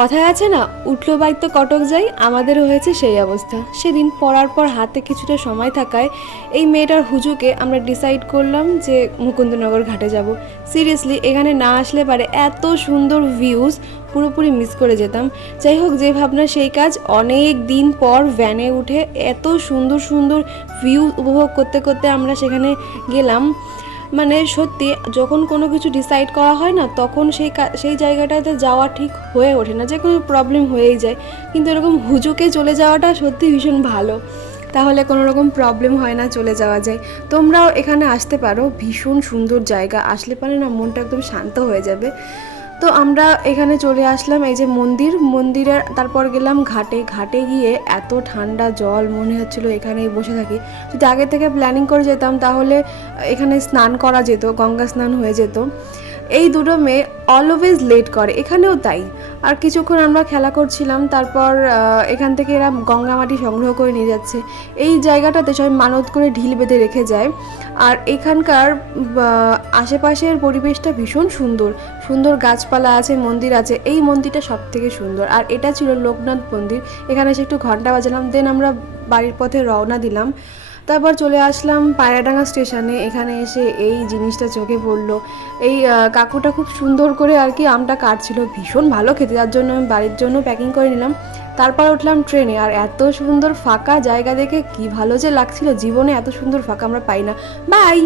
কথায় আছে না, উঠলো বাইক তো কটক যাই, আমাদেরও হয়েছে সেই অবস্থা। সেদিন পড়ার পর হাতে কিছুটা সময় থাকায় এই মেয়েটার হুজুকে আমরা ডিসাইড করলাম যে মুকুন্দনগর ঘাটে যাব। সিরিয়াসলি এখানে না আসলে পারে এত সুন্দর ভিউজ পুরোপুরি মিস করে যেতাম। যাই হোক, যে ভাবনা সেই কাজ, অনেক দিন পর ভ্যানে উঠে এত সুন্দর সুন্দর ভিউ উপভোগ করতে করতে আমরা সেখানে গেলাম। মানে সত্যি যখন কোনো কিছু ডিসাইড করা হয় না, তখন সেই জায়গাটাতে যাওয়া ঠিক হয়ে ওঠে না, যে কোনো প্রবলেম হয়েই যায়। কিন্তু এরকম হুজুকে চলে যাওয়াটা সত্যি ভীষণ ভালো, তাহলে কোনো রকম প্রবলেম হয় না, চলে যাওয়া যায়। তোমরাও এখানে আসতে পারো, ভীষণ সুন্দর জায়গা, আসলে পারে না মনটা একদম শান্ত হয়ে যাবে। তো আমরা এখানে চলে আসলাম, এই যে মন্দিরের, তারপর গেলাম ঘাটে। ঘাটে গিয়ে এত ঠান্ডা জল, মনে হচ্ছিলো এখানেই বসে থাকি। যদি আগে থেকে প্ল্যানিং করে যেতাম তাহলে এখানে স্নান করা যেত, গঙ্গা স্নান হয়ে যেত। এই দুটো মেয়ে অলওয়েজ লেট করে, এখানেও তাই। আর কিছুক্ষণ আমরা খেলা করছিলাম, তারপর এখান থেকে এরা গঙ্গা মাটি সংগ্রহ করে নিয়ে যাচ্ছে। এই জায়গাটাতে সবাই মানত করে ঢিল বেঁধে রেখে যায়। আর এখানকার আশেপাশের পরিবেশটা ভীষণ সুন্দর, সুন্দর গাছপালা আছে, মন্দির আছে। এই মন্দিরটা সব থেকে সুন্দর। আর এটা ছিল লোকনাথ মন্দির। এখানে এসে একটু ঘন্টা বাজালাম, দেন আমরা বাড়ির পথে রওনা দিলাম। তারপর চলে আসলাম পায়রাডাঙ্গা স্টেশনে। এখানে এসে এই জিনিসটা চোখে পড়লো, এই কাকুটা খুব সুন্দর করে আর কি আমটা কাটছিল, ভীষণ ভালো খেতে, যার জন্য আমি বাড়ির জন্য প্যাকিং করে নিলাম। তারপর উঠলাম ট্রেনে, আর এত সুন্দর ফাঁকা জায়গা দেখে কি ভালো যে লাগছিল, জীবনে এত সুন্দর ফাঁকা আমরা পাই না। বাই।